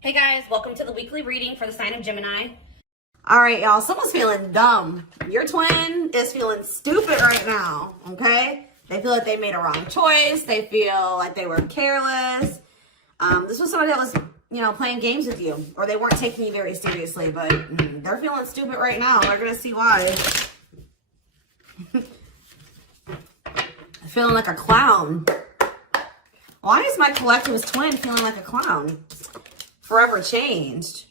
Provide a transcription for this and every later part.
Hey guys, welcome to the weekly reading for the sign of Gemini. All right, y'all, someone's feeling dumb. Your twin is feeling stupid right now, okay? They feel like they made a wrong choice. They feel like they were careless. This was somebody that was, playing games with you, or they weren't taking you very seriously, but they're feeling stupid right now. We're going to see why. Feeling like a clown. Why is my collectivist twin feeling like a clown? Forever changed.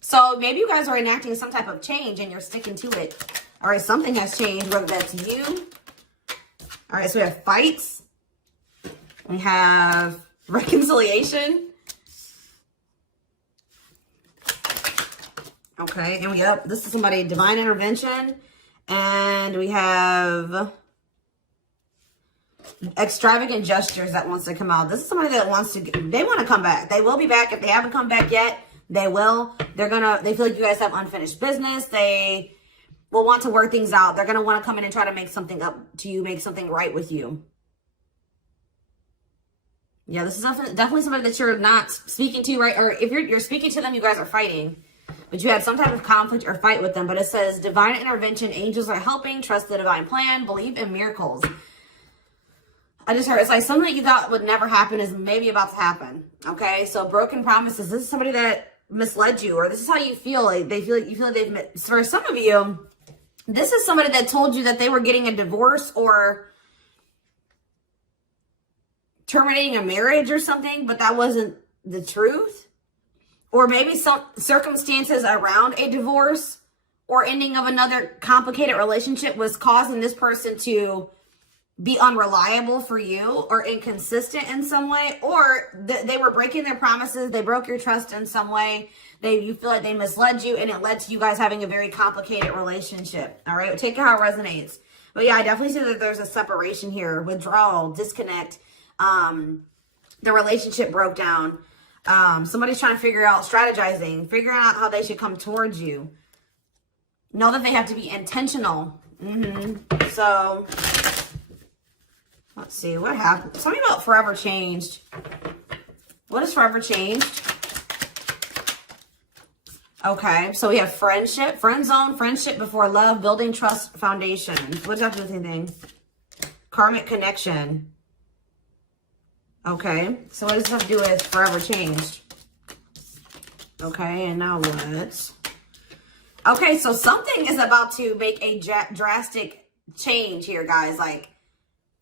So maybe you guys are enacting some type of change and you're sticking to it. All right, something has changed, whether that's you. All right, so we have fights. We have reconciliation. Okay, and this is somebody, divine intervention. And we have extravagant gestures that wants to come out. This is somebody that they want to come back. They will be back. If they haven't come back yet, they will. They feel like you guys have unfinished business. They will want to work things out. They're going to want to come in and try to make something up to you, make something right with you. Yeah, this is definitely somebody that you're not speaking to, right? Or if you're speaking to them, you guys are fighting. But you had some type of conflict or fight with them. But it says, divine intervention, angels are helping, trust the divine plan, believe in miracles. I just heard it's like something that you thought would never happen is maybe about to happen. Okay, so broken promises. This is somebody that misled you, or this is how you feel. Like you feel like they've. For some of you, this is somebody that told you that they were getting a divorce or terminating a marriage or something, but that wasn't the truth. Or maybe some circumstances around a divorce or ending of another complicated relationship was causing this person to be unreliable for you or inconsistent in some way, or they were breaking their promises. They broke your trust in some way. You feel like they misled you and it led to you guys having a very complicated relationship. All right. Take it how it resonates. But yeah, I definitely see that there's a separation here, withdrawal, disconnect. The relationship broke down. Somebody's trying to figure out strategizing, figuring out how they should come towards you. Know that they have to be intentional. So let's see what happened. Tell me about forever changed. What is forever changed? Okay, so we have friendship, friend zone, friendship before love, building trust foundation. What does that have to do with anything? Karmic connection. Okay, so what does this have to do with forever changed? Okay, and now what? Okay, so something is about to make a drastic change here, guys. Like,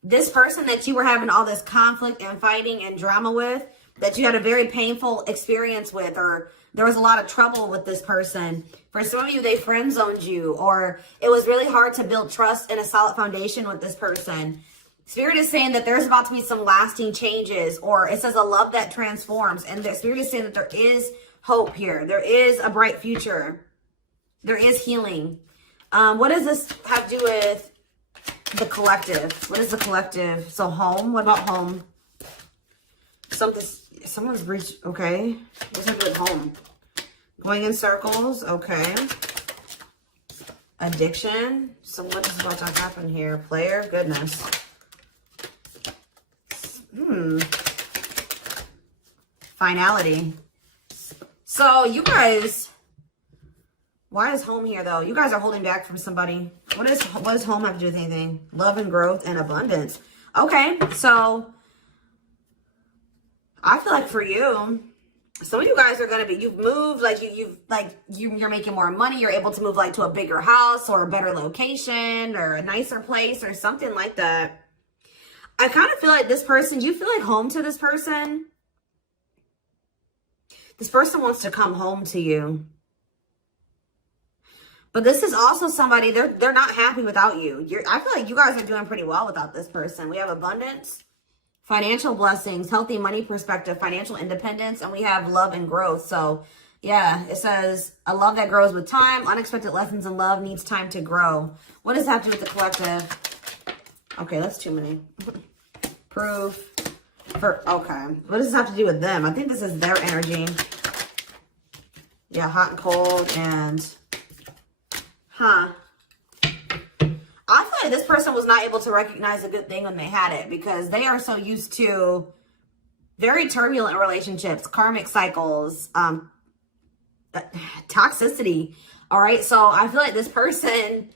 this person that you were having all this conflict and fighting and drama with, that you had a very painful experience with, or there was a lot of trouble with this person. For some of you, they friend zoned you, or it was really hard to build trust and a solid foundation with this person. Spirit is saying that there's about to be some lasting changes, or it says a love that transforms. And the Spirit is saying that there is hope here. There is a bright future. There is healing. What does this have to do with the collective? What is the collective? So home. What about home? Someone's reached. Okay. What's that do with home? Going in circles. Okay. Addiction. So what is about to happen here? Player. Goodness. Finality. So you guys. Why is home here, though? You guys are holding back from somebody. What does home have to do with anything? Love and growth and abundance. Okay, so I feel like for you, some of you guys are going to be, you've moved, like you're making more money. You're able to move like to a bigger house or a better location or a nicer place or something like that. I kind of feel like this person, do you feel like home to this person? This person wants to come home to you. But this is also somebody, they're not happy without you. I feel like you guys are doing pretty well without this person. We have abundance, financial blessings, healthy money perspective, financial independence, and we have love and growth. So yeah, it says a love that grows with time. Unexpected lessons in love needs time to grow. What does that have to do with the collective? Okay, that's too many. Proof. Okay. What does this have to do with them? I think this is their energy. Yeah, hot and cold and... I feel like this person was not able to recognize a good thing when they had it because they are so used to very turbulent relationships, karmic cycles, toxicity. All right. So I feel like this person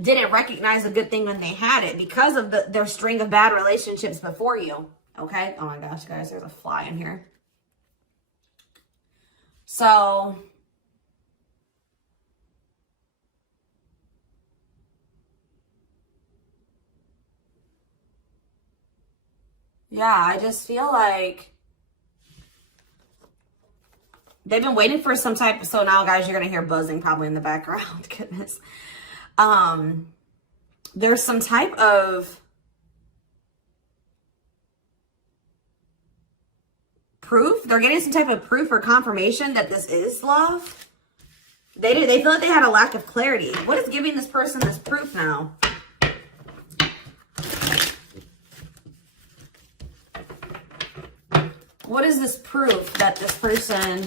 didn't recognize a good thing when they had it because of their string of bad relationships before you. Okay. Oh my gosh, guys, there's a fly in here. So yeah, I just feel like they've been waiting for some type. So now, guys, you're gonna hear buzzing probably in the background. Goodness. There's some type of proof. They're getting some type of proof or confirmation that this is love. They feel like they had a lack of clarity. What is giving this person this proof now? What is this proof that this person...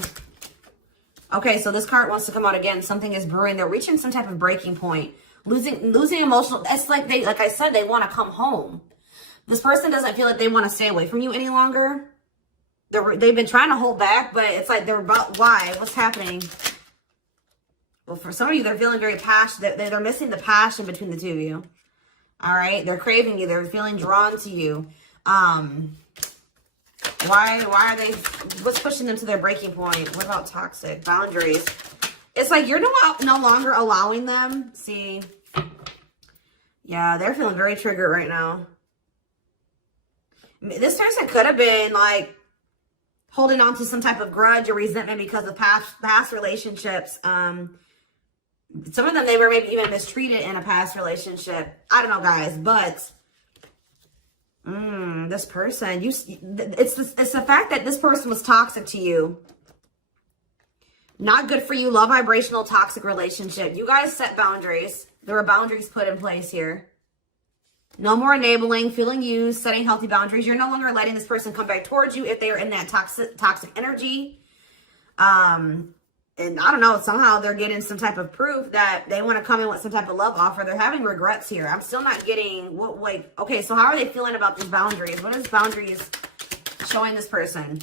Okay, so this card wants to come out again. Something is brewing. They're reaching some type of breaking point. Losing emotional... It's like like I said, they want to come home. This person doesn't feel like they want to stay away from you any longer. They've been trying to hold back, but it's like they're about... Why? What's happening? Well, for some of you, they're feeling very passionate. They're missing the passion between the two of you. All right? They're craving you. They're feeling drawn to you. Why are they, what's pushing them to their breaking point? What about toxic boundaries? It's like you're no longer allowing them. See, yeah, they're feeling very triggered right now. This person could have been like holding on to some type of grudge or resentment because of past relationships. Some of them, they were maybe even mistreated in a past relationship. I don't know, guys, but this person, it's the fact that this person was toxic to you. Not good for you. Low vibrational toxic relationship. You guys set boundaries. There were boundaries put in place here. No more enabling, feeling used, setting healthy boundaries. You're no longer letting this person come back towards you if they are in that toxic energy. And I don't know, somehow they're getting some type of proof that they want to come in with some type of love offer. They're having regrets here. I'm still not getting what, like, okay, so how are they feeling about these boundaries? What is boundaries showing this person?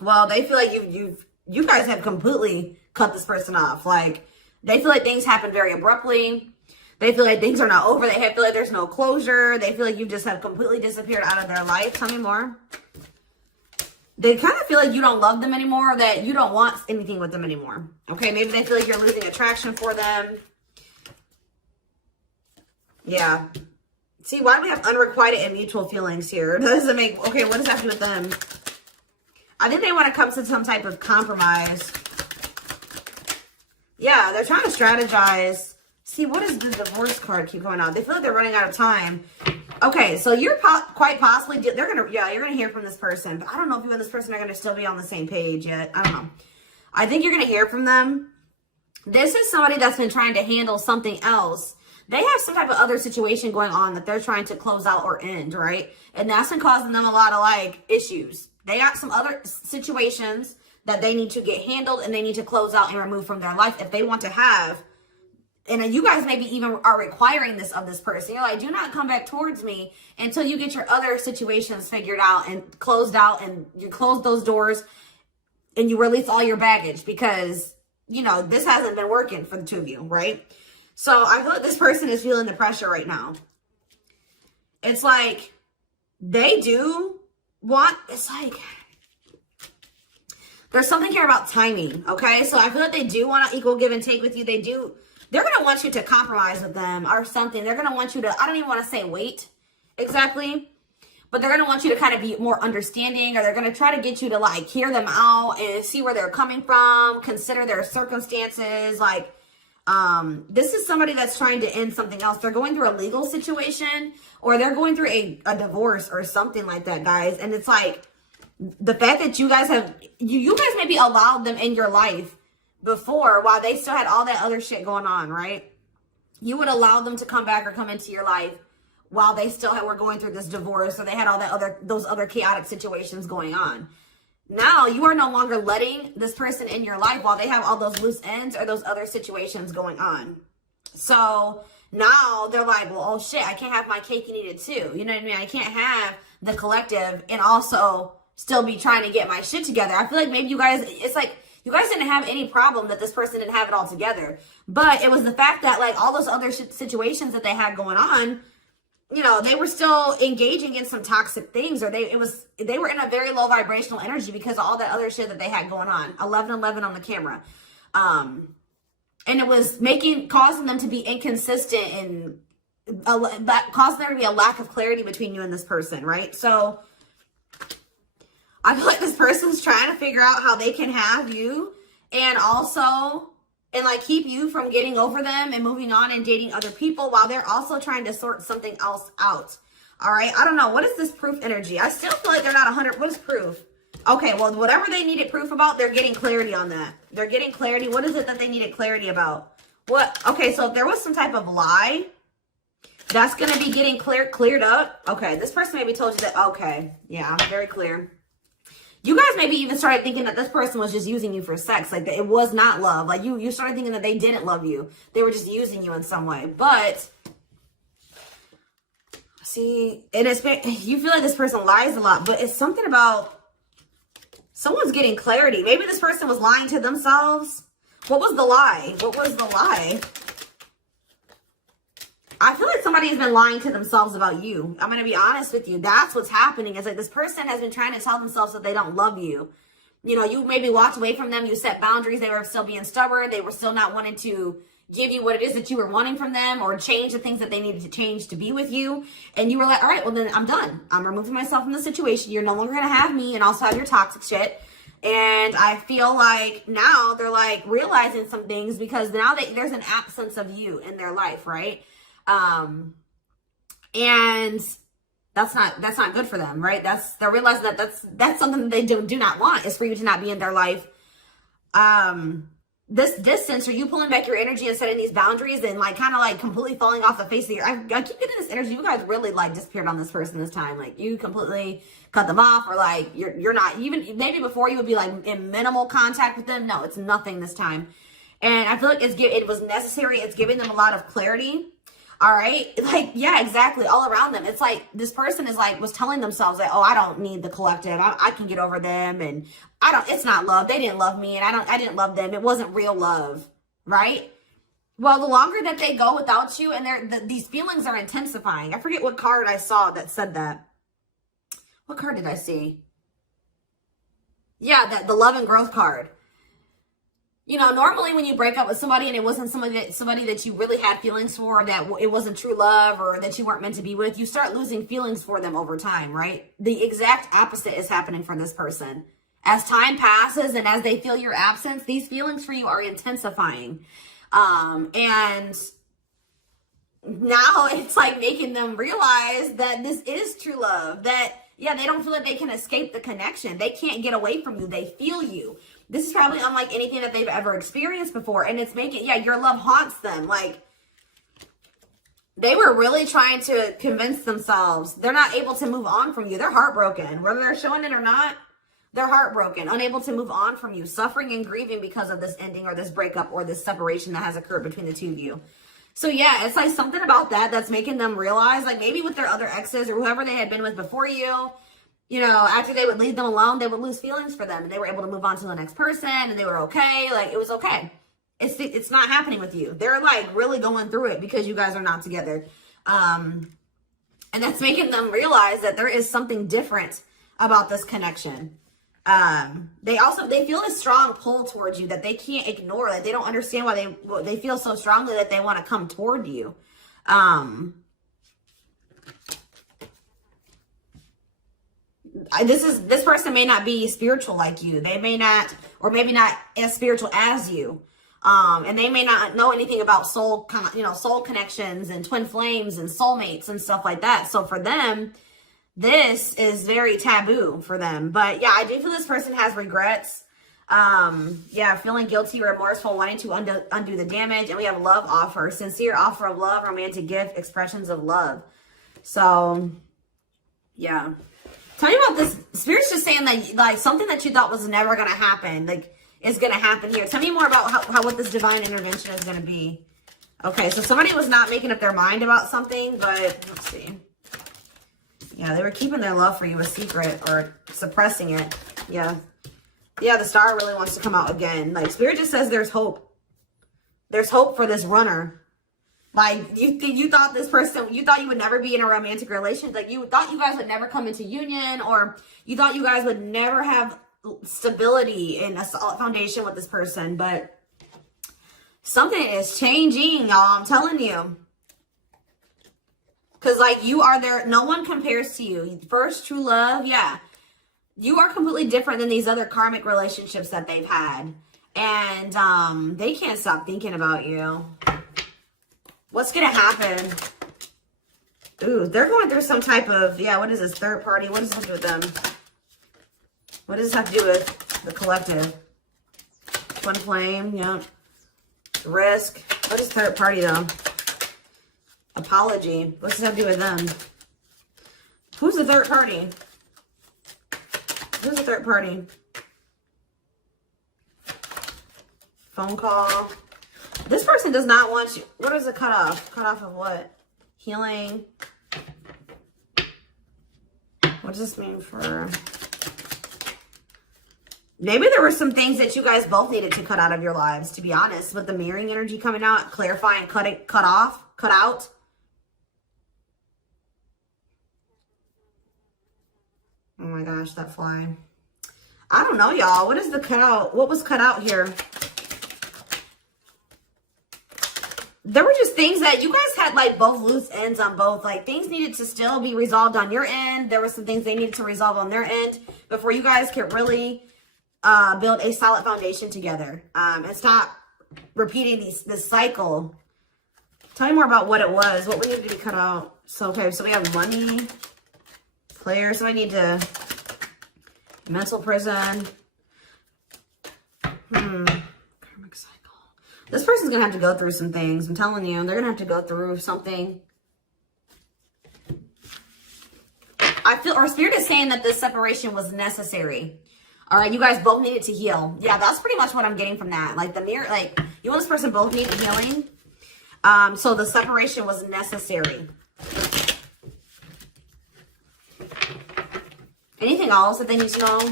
Well, they feel like you guys have completely cut this person off. Like, they feel like things happen very abruptly. They feel like things are not over. They feel like there's no closure. They feel like you just have completely disappeared out of their life. Tell me more. They kind of feel like you don't love them anymore, or that you don't want anything with them anymore. Okay, maybe they feel like you're losing attraction for them. Yeah. See, why do we have unrequited and mutual feelings here? Doesn't make... Okay, what does that do with them? I think they want to come to some type of compromise. Yeah, they're trying to strategize. See, what does the divorce card keep going on? They feel like they're running out of time. Okay, so you're quite possibly, you're going to hear from this person. But I don't know if you and this person are going to still be on the same page yet. I don't know. I think you're going to hear from them. This is somebody that's been trying to handle something else. They have some type of other situation going on that they're trying to close out or end, right? And that's been causing them a lot of, like, issues. They got some other situations that they need to get handled and they need to close out and remove from their life if they want to have. And you guys maybe even are requiring this of this person. You're like, do not come back towards me until you get your other situations figured out and closed out, and you close those doors and you release all your baggage because, you know, this hasn't been working for the two of you, right? So I feel like this person is feeling the pressure right now. It's like they do want, it's like, there's something here about timing, okay? So I feel like they do want to equal give and take with you. They're going to want you to compromise with them or something. They're going to want you to, I don't even want to say wait exactly, but they're going to want you to kind of be more understanding, or they're going to try to get you to, like, hear them out and see where they're coming from, consider their circumstances. Like, this is somebody that's trying to end something else. They're going through a legal situation, or they're going through a divorce or something like that, guys. And it's like the fact that you guys have, you guys maybe allowed them in your life before while they still had all that other shit going on, right? You would allow them to come back or come into your life while they still were going through this divorce, or they had all that those other chaotic situations going on. Now you are no longer letting this person in your life while they have all those loose ends or those other situations going on. So now they're like, well, oh shit, I can't have my cake and eat it too. You know what I mean? I can't have the collective and also still be trying to get my shit together. I feel like maybe you guys, it's like, you guys didn't have any problem that this person didn't have it all together. But it was the fact that, like, all those other situations that they had going on, you know, they were still engaging in some toxic things, or they were in a very low vibrational energy because of all that other shit that they had going on. 1111 on the camera. And it was causing them to be inconsistent and causing there to be a lack of clarity between you and this person, right? So I feel like this person's trying to figure out how they can have you and also, and like keep you from getting over them and moving on and dating other people while they're also trying to sort something else out. All right. I don't know. What is this proof energy? I still feel like they're not 100. What is proof? Okay. Well, whatever they needed proof about, they're getting clarity on that. They're getting clarity. What is it that they needed clarity about? What? Okay. So if there was some type of lie, that's going to be getting cleared up. Okay. This person maybe told you that. Okay. Yeah. I'm very clear. You guys maybe even started thinking that this person was just using you for sex. Like, that it was not love. Like, you started thinking that they didn't love you. They were just using you in some way. But, see, and you feel like this person lies a lot. But it's something about someone's getting clarity. Maybe this person was lying to themselves. What was the lie? What was the lie? I feel like somebody has been lying to themselves about you. I'm going to be honest with you. That's what's happening. It's like this person has been trying to tell themselves that they don't love you. You know, you maybe walked away from them. You set boundaries. They were still being stubborn. They were still not wanting to give you what it is that you were wanting from them or change the things that they needed to change to be with you. And you were like, all right, well, then I'm done. I'm removing myself from the situation. You're no longer going to have me and also have your toxic shit. And I feel like now they're like realizing some things because now there's an absence of you in their life, right? And that's not good for them, right? They're realizing that that's something that they do not want, is for you to not be in their life. This distance, or you pulling back your energy and setting these boundaries and like kind of like completely falling off the face of I keep getting this energy. You guys really like disappeared on this person this time. Like, you completely cut them off, or like you're not even, maybe before you would be like in minimal contact with them. No, it's nothing this time. And I feel like it was necessary. It's giving them a lot of clarity. All right. Like, yeah, exactly. All around them. It's like this person was telling themselves like, oh, I don't need the collective. I can get over them. And it's not love. They didn't love me. And I didn't love them. It wasn't real love. Right. Well, the longer that they go without you, and these feelings are intensifying. I forget what card I saw that said that. What card did I see? Yeah, the love and growth card. You know, normally when you break up with somebody and it wasn't somebody that you really had feelings for, or that it wasn't true love, or that you weren't meant to be with, you start losing feelings for them over time, right? The exact opposite is happening for this person. As time passes and as they feel your absence, these feelings for you are intensifying. And now it's like making them realize that this is true love, that, yeah, they don't feel like they can escape the connection. They can't get away from you. They feel you. This is probably unlike anything that they've ever experienced before. And it's making, yeah, your love haunts them. Like, they were really trying to convince themselves they're not able to move on from you. They're heartbroken. Whether they're showing it or not, they're heartbroken, unable to move on from you, suffering and grieving because of this ending or this breakup or this separation that has occurred between the two of you. So yeah, it's like something about that's making them realize, like maybe with their other exes or whoever they had been with before you know, after they would leave them alone, they would lose feelings for them. And they were able to move on to the next person and they were okay. Like, it was okay. It's not happening with you. They're like really going through it because you guys are not together. And that's making them realize that there is something different about this connection. They feel a strong pull towards you that they can't ignore. Like, they don't understand why they feel so strongly that they want to come toward you. This person may not be spiritual like you. They may not, or maybe not as spiritual as you. And they may not know anything about soul connections and twin flames and soulmates and stuff like that. So for them, this is very taboo for them. But yeah, I do feel this person has regrets. Yeah, feeling guilty, remorseful, wanting to undo the damage. And we have love offer, sincere offer of love, romantic gift, expressions of love. So yeah. Tell me about this. Spirit's just saying that, like, something that you thought was never going to happen, like, is going to happen here. Tell me more about what this divine intervention is going to be. Okay, so somebody was not making up their mind about something, but let's see. Yeah, they were keeping their love for you a secret or suppressing it. Yeah. Yeah, the star really wants to come out again. Like, Spirit just says there's hope. There's hope for this runner. Like, you thought this person, you thought you would never be in a romantic relationship. Like, you thought you guys would never come into union, or you thought you guys would never have stability and a solid foundation with this person. But something is changing, y'all. I'm telling you. Because, like, you are there. No one compares to you. First true love, yeah. You are completely different than these other karmic relationships that they've had. And they can't stop thinking about you. What's going to happen? Ooh, they're going through some type of, yeah, what is this? Third party? What does this have to do with them? What does this have to do with the collective? Twin flame, yeah. Risk. What is third party, though? Apology. What does this have to do with them? Who's the third party? Who's the third party? Phone call. This person does not want you. What is a cutoff? Cutoff of what? Healing. What does this mean for... Maybe there were some things that you guys both needed to cut out of your lives, to be honest. With the mirroring energy coming out, clarifying, cut out. Oh my gosh, that fly. I don't know, y'all. What is the cutout? What was cut out here? There were just things that you guys had, like, both loose ends on both. Like, things needed to still be resolved on your end. There were some things they needed to resolve on their end before you guys could really build a solid foundation together. And stop repeating this cycle. Tell me more about what it was. What we needed to be cut out. So, okay, so we have money. Player. So I need to... Mental prison. Karmic cycle. This person's going to have to go through some things. I'm telling you. They're going to have to go through something. I feel, or Spirit is saying that this separation was necessary. All right. You guys both needed to heal. Yeah, that's pretty much what I'm getting from that. Like, the mirror, like, you and this person both needed healing. So the separation was necessary. Anything else that they need to know?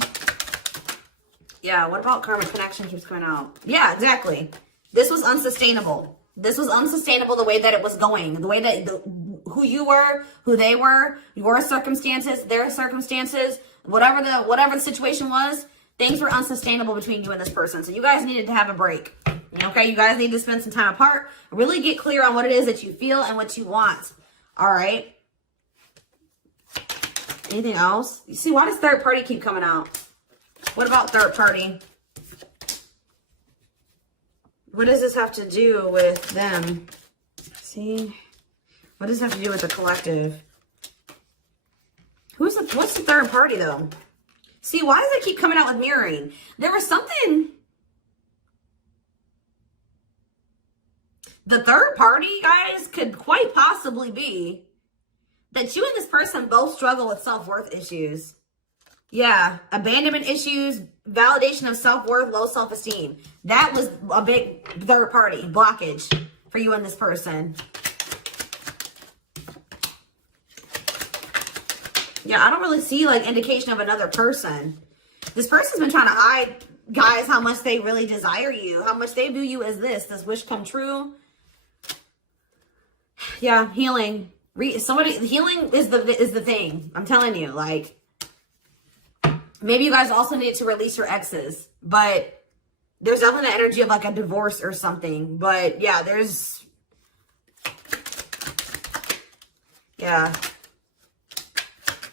Yeah, what about karmic connection keeps coming out? Yeah, exactly. This was unsustainable. This was unsustainable the way that it was going. The way that, who you were, who they were, your circumstances, their circumstances, whatever the situation was, things were unsustainable between you and this person. So you guys needed to have a break. Okay, you guys need to spend some time apart. Really get clear on what it is that you feel and what you want. All right. Anything else? You see, why does third party keep coming out? What about third party? What does this have to do with them? See? What does this have to do with the collective? What's the third party, though? See, why does it keep coming out with mirroring? There was something... The third party, guys, could quite possibly be that you and this person both struggle with self-worth issues. Yeah, abandonment issues, validation of self-worth, low self-esteem. That was a big third party blockage for you and this person. Yeah, I don't really see, like, indication of another person. This person's been trying to hide, guys, how much they really desire you, how much they view you as this wish come true. Yeah, healing. Healing is the thing. I'm telling you, like, maybe you guys also need to release your exes, but there's definitely the energy of, like, a divorce or something. But yeah, yeah.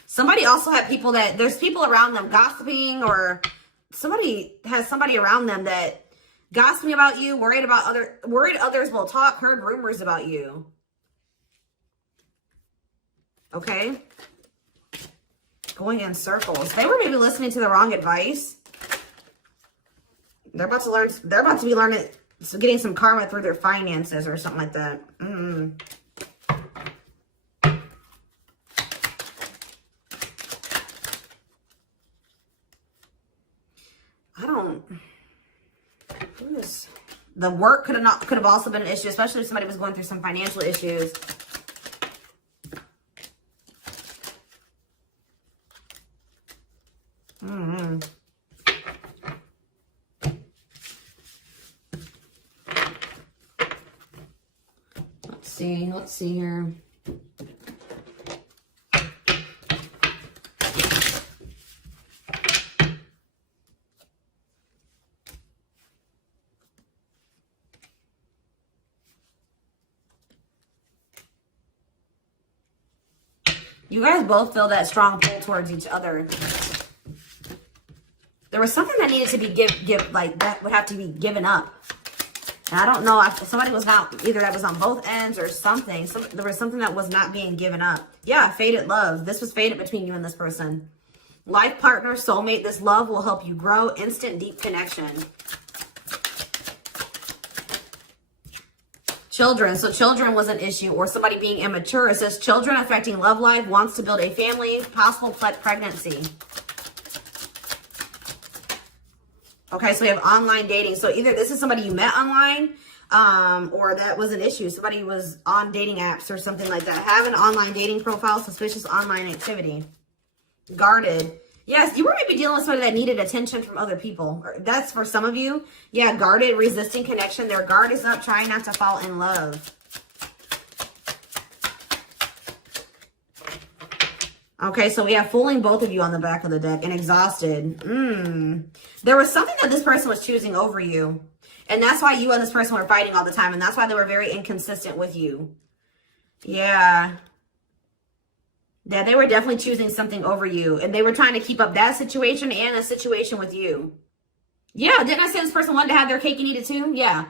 Somebody also had people there's people around them gossiping, or somebody has somebody around them that gossiping about you, worried others will talk, heard rumors about you. Okay. Going in circles. They were maybe listening to the wrong advice. They're about to be learning, getting some karma through their finances or something like that. The work could have also been an issue, especially if somebody was going through some financial issues. see. Let's see here. You guys both feel that strong pull towards each other. There was something that needed to be like that would have to be given up. And I don't know if somebody was not, either that was on both ends or something. There was something that was not being given up. Yeah, fated love. This was fated between you and this person. Life partner, soulmate. This love will help you grow. Instant deep connection. Children. So children was an issue, or somebody being immature. It says children affecting love life, wants to build a family, possible pregnancy. Okay, so we have online dating. So either this is somebody you met online, or that was an issue. Somebody was on dating apps or something like that. Have an online dating profile, suspicious online activity. Guarded. Yes, you were maybe dealing with somebody that needed attention from other people. That's for some of you. Yeah, guarded, resisting connection. Their guard is up, trying not to fall in love. Okay, so we have fooling both of you on the back of the deck and exhausted. There was something that this person was choosing over you. And that's why you and this person were fighting all the time. And that's why they were very inconsistent with you. Yeah. Yeah, they were definitely choosing something over you. And they were trying to keep up that situation and a situation with you. Yeah, didn't I say this person wanted to have their cake and eat it too? Yeah.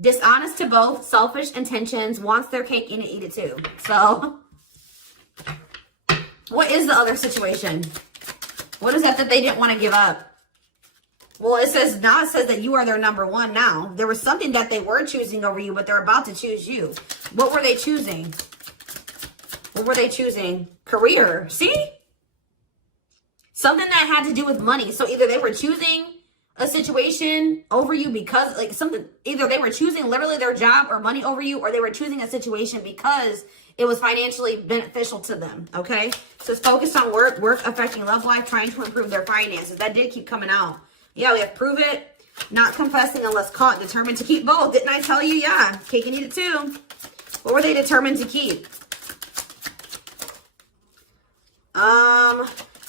Dishonest to both, selfish intentions, wants their cake and eat it too. So, what is the other situation? What is that they didn't want to give up? Well, it says that you are their number one now. There was something that they were choosing over you, but they're about to choose you. What were they choosing? What were they choosing? Career. See? Something that had to do with money. So either they were choosing a situation over you because like something, either they were choosing literally their job or money over you, or they were choosing a situation because it was financially beneficial to them. Okay. So it's focused on work affecting love life, trying to improve their finances. That did keep coming out. Yeah, we have prove it, not confessing unless caught, determined to keep both. Didn't I tell you? Yeah, cake and eat it too. What were they determined to keep?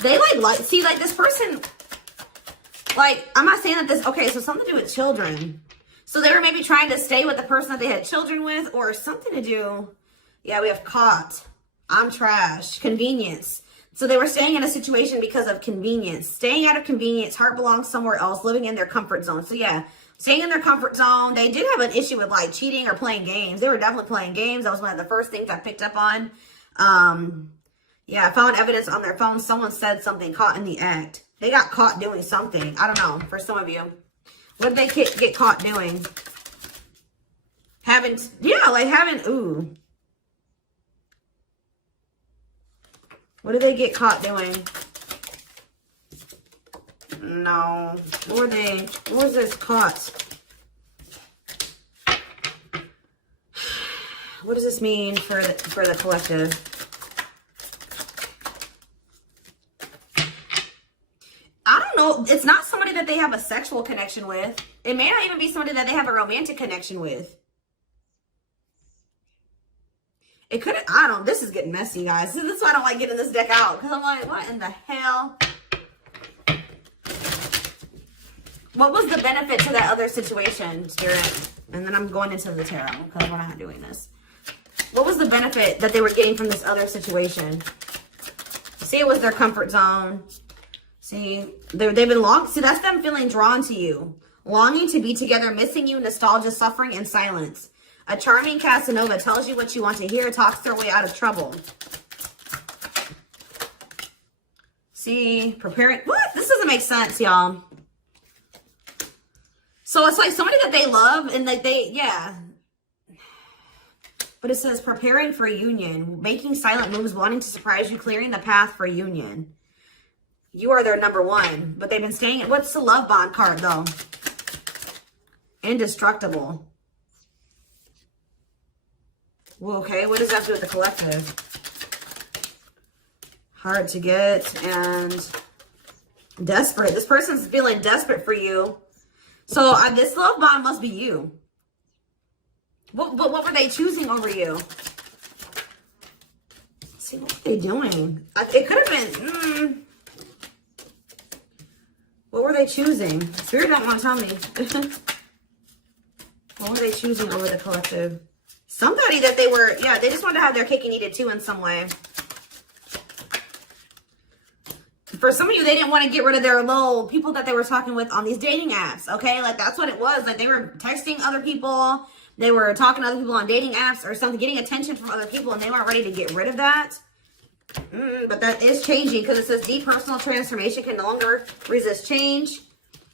They see, like this person, like, I'm not saying that this, okay, so something to do with children. So they were maybe trying to stay with the person that they had children with, or something to do. Yeah, we have caught. I'm trash. Convenience. So they were staying in a situation because of convenience. Staying out of convenience. Heart belongs somewhere else. Living in their comfort zone. So yeah, staying in their comfort zone. They did have an issue with like cheating or playing games. They were definitely playing games. That was one of the first things I picked up on. Yeah, I found evidence on their phone. Someone said something, caught in the act. They got caught doing something. I don't know. For some of you. What did they get caught doing? Ooh. What did they get caught doing? No. What was this caught? What does this mean for the collective? I don't know. It's not somebody that they have a sexual connection with. It may not even be somebody that they have a romantic connection with. It could, I don't know. This is getting messy, guys. This is why I don't like getting this deck out. Because I'm like, what in the hell? What was the benefit to that other situation, Spirit? And then I'm going into the tarot because we're not doing this. What was the benefit that they were getting from this other situation? See, it was their comfort zone. See, they've been see, that's them feeling drawn to you. Longing to be together, missing you, nostalgia, suffering, and silence. A charming Casanova tells you what you want to hear, talks their way out of trouble. See, preparing. What? This doesn't make sense, y'all. So it's like somebody that they love and like yeah. But it says preparing for a union, making silent moves, wanting to surprise you, clearing the path for union. You are their number one, but they've been staying. What's the love bond card though? Indestructible. Well, okay, what does that do with the collective? Hard to get and desperate. This person's feeling desperate for you. So this love bond must be you. What were they choosing over you? Let's see, what were they doing? It could have been, what were they choosing? Spirit don't want to tell me. What were they choosing over the collective? Somebody that they were, yeah, they just wanted to have their cake and eat it too in some way. For some of you, they didn't want to get rid of their little people that they were talking with on these dating apps, okay? Like, that's what it was. Like, they were texting other people. They were talking to other people on dating apps or something, getting attention from other people, and they weren't ready to get rid of that. But that is changing because it says deep personal transformation can no longer resist change.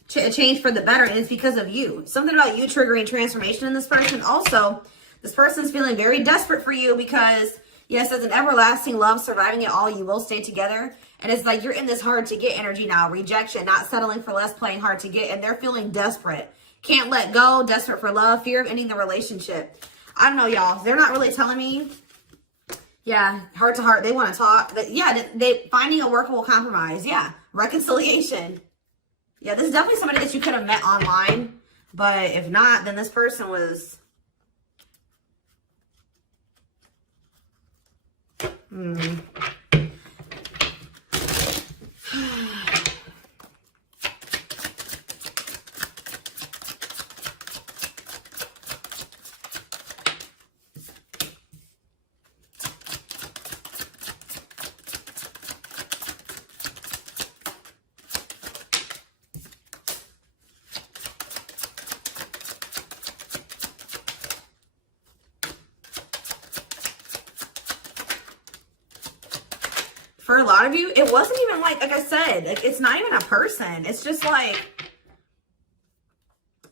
Change for the better, and it's because of you. Something about you triggering transformation in this person. Also, this person's feeling very desperate for you because, yes, as an everlasting love, surviving it all, you will stay together. And it's like you're in this hard to get energy now. Rejection, not settling for less, playing hard to get. And they're feeling desperate. Can't let go, desperate for love, fear of ending the relationship. I don't know, y'all. They're not really telling me. Yeah, heart to heart. They want to talk. Yeah, they finding a workable compromise. Yeah, reconciliation. Yeah, this is definitely somebody that you could have met online. But if not, then this person was... For a lot of you, it wasn't even like I said, it's not even a person. It's just like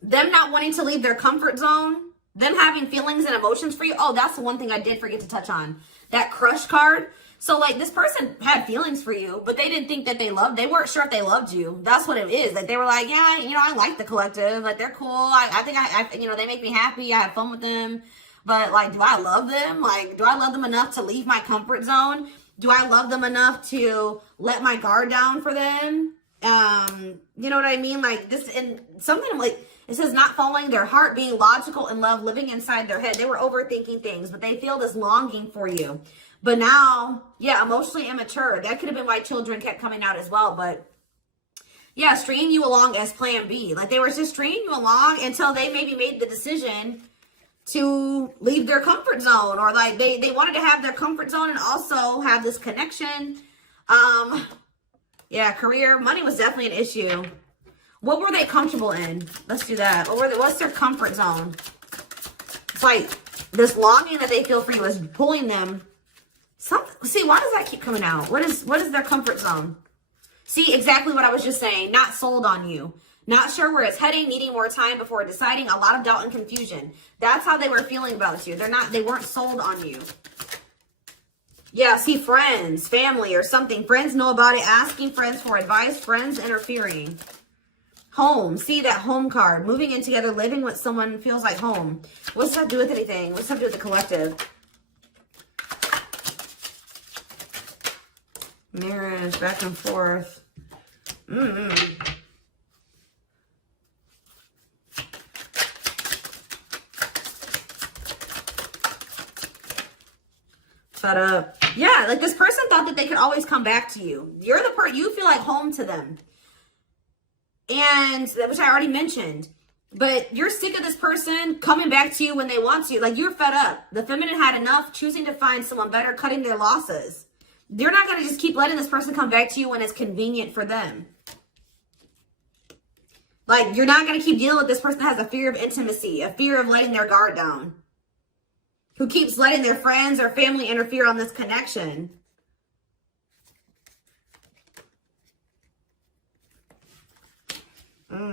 them not wanting to leave their comfort zone, them having feelings and emotions for you. Oh, that's the one thing I did forget to touch on. That crush card. So like this person had feelings for you, but they didn't think that they weren't sure if they loved you. That's what it is. Like they were like, yeah, you know, I like the collective. Like they're cool. I think I you know, they make me happy. I have fun with them. But like, do I love them? Like, do I love them enough to leave my comfort zone? Do I love them enough to let my guard down for them? You know what I mean? Like this, and something like, it says not following their heart, being logical in love, living inside their head. They were overthinking things, but they feel this longing for you. But now, yeah, emotionally immature. That could have been why children kept coming out as well. But yeah, stringing you along as plan B. Like they were just stringing you along until they maybe made the decision to leave their comfort zone, or like they wanted to have their comfort zone and also have this connection. Yeah, career, money was definitely an issue. What were they comfortable in? Let's do that. What's their comfort zone? It's like this longing that they feel for you is pulling them. See, why does that keep coming out? What is their comfort zone? See, exactly what I was just saying. Not sold on you. Not sure where it's heading, needing more time before deciding, a lot of doubt and confusion. That's how they were feeling about you. They weren't sold on you. Yeah, see, friends, family or something. Friends know about it, asking friends for advice, friends interfering. Home, see that home card. Moving in together, living with someone feels like home. What's that do with anything? What's that do with the collective? Marriage, back and forth. Shut up. Yeah, like this person thought that they could always come back to you. You're the person, you feel like home to them. And, which I already mentioned. But you're sick of this person coming back to you when they want to. Like, you're fed up. The feminine had enough, choosing to find someone better, cutting their losses. You're not going to just keep letting this person come back to you when it's convenient for them. Like, you're not going to keep dealing with this person that has a fear of intimacy, a fear of letting their guard down, who keeps letting their friends or family interfere on this connection. All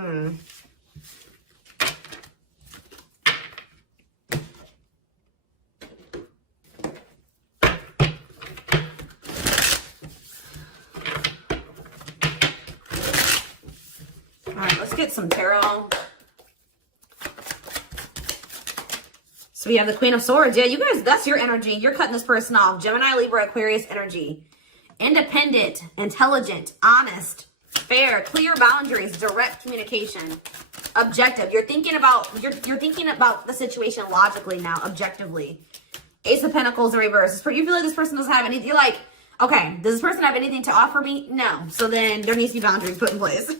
right, let's get some tarot. So we have the Queen of Swords. Yeah, you guys, that's your energy. You're cutting this person off. Gemini, Libra, Aquarius energy. Independent, intelligent, honest, fair, clear boundaries, direct communication. objective. You're thinking about the situation logically now, objectively. Ace of Pentacles in reverse. You feel like this person doesn't have anything. You're like, okay, does this person have anything to offer me? No. So then there needs to be boundaries put in place.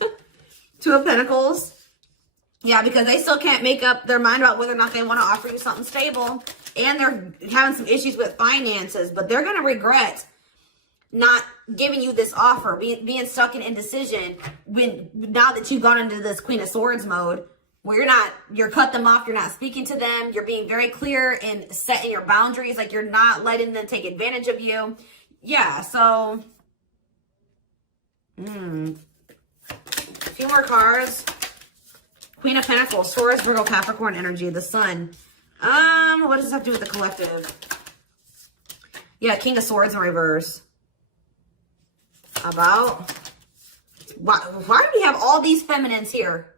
Two of Pentacles. Yeah, because they still can't make up their mind about whether or not they want to offer you something stable. And they're having some issues with finances, but they're going to regret not giving you this offer, being stuck in indecision now that you've gone into this Queen of Swords mode, where you're cut them off, you're not speaking to them, you're being very clear in setting your boundaries, like you're not letting them take advantage of you. Yeah, so, a few more cards. Queen of Pentacles, Taurus, Virgo, Capricorn energy, the Sun. What does this have to do with the collective? Yeah, King of Swords in reverse. About, why do we have all these feminines here?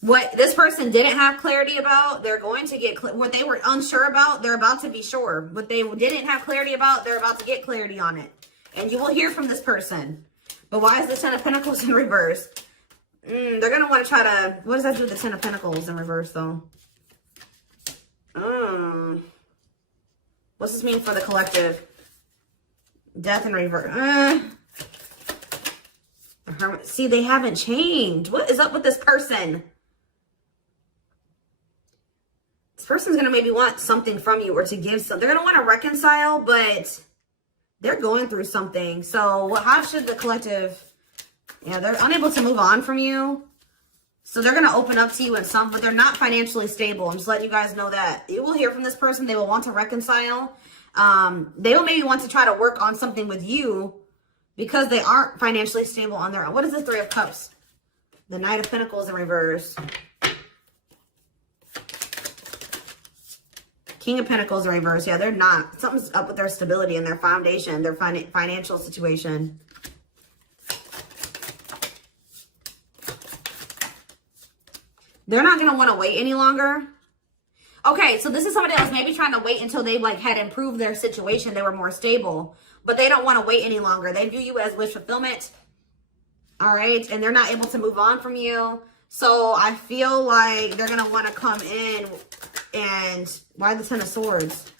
What this person didn't have clarity about, they're going to get, what they were unsure about, they're about to be sure. What they didn't have clarity about, they're about to get clarity on it. And you will hear from this person. But why is the Ten of Pentacles in reverse? They're going to want to try to, what does that do with the Ten of Pentacles in reverse though? What's this mean for the collective? Death in reverse. See, they haven't changed. What is up with this person? This person's going to maybe want something from you or to give something. They're going to want to reconcile, but they're going through something. So how should the collective... Yeah, they're unable to move on from you. So they're going to open up to you in some, but they're not financially stable. I'm just letting you guys know that. You will hear from this person. They will want to reconcile. They will maybe want to try to work on something with you because they aren't financially stable on their own. What is the Three of Cups? The Knight of Pentacles in reverse. King of Pentacles in reverse. Yeah, they're not. Something's up with their stability and their foundation, their financial situation. They're not going to want to wait any longer. Okay, so this is somebody else maybe trying to wait until they had improved their situation. They were more stable. But they don't want to wait any longer. They view you as wish fulfillment. All right? And they're not able to move on from you. So I feel like they're going to want to come in and... Why the Ten of Swords?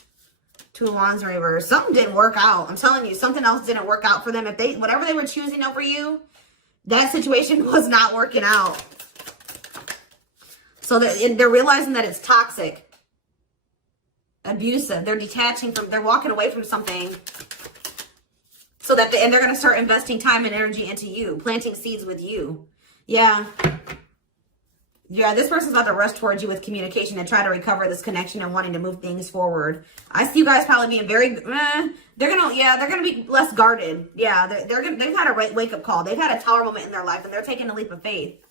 Two of Wands in reverse. Something didn't work out. I'm telling you, something else didn't work out for them. Whatever they were choosing over you, that situation was not working out. So they're realizing that it's toxic, abusive. They're detaching from, they're walking away from something. So that, and they're going to start investing time and energy into you, planting seeds with you. Yeah. Yeah, this person's about to rush towards you with communication and try to recover this connection and wanting to move things forward. I see you guys probably being very, they're going to be less guarded. Yeah, they've had a wake-up call. They've had a tower moment in their life and they're taking a leap of faith.